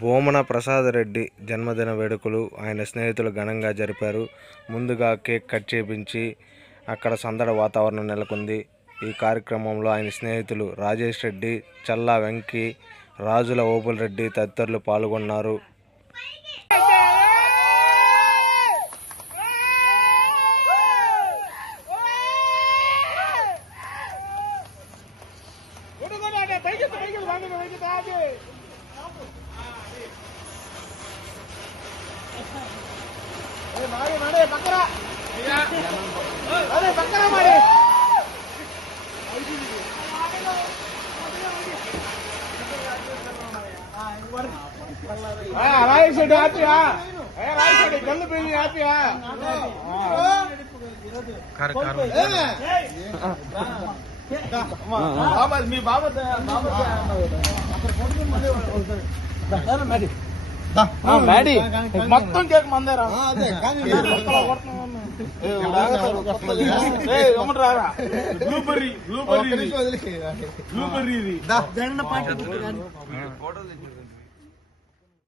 భూమన ప్రసాదరెడ్డి జన్మదిన వేడుకలు ఆయన స్నేహితులు ఘనంగా జరిపారు. ముందుగా కేక్ కట్ చేయించి అక్కడ సందడి వాతావరణం నెలకొంది. ఈ కార్యక్రమంలో ఆయన స్నేహితులు రాజేష్ రెడ్డి, చల్లా వెంకీ, రాజుల ఓపుల్ రెడ్డి తదితరులు పాల్గొన్నారు. మీ బాబా మొత్తం కేక్ మందారా బ్లూబెర్రీ బ్లూబెర్రీ బ్లూబెర్రీ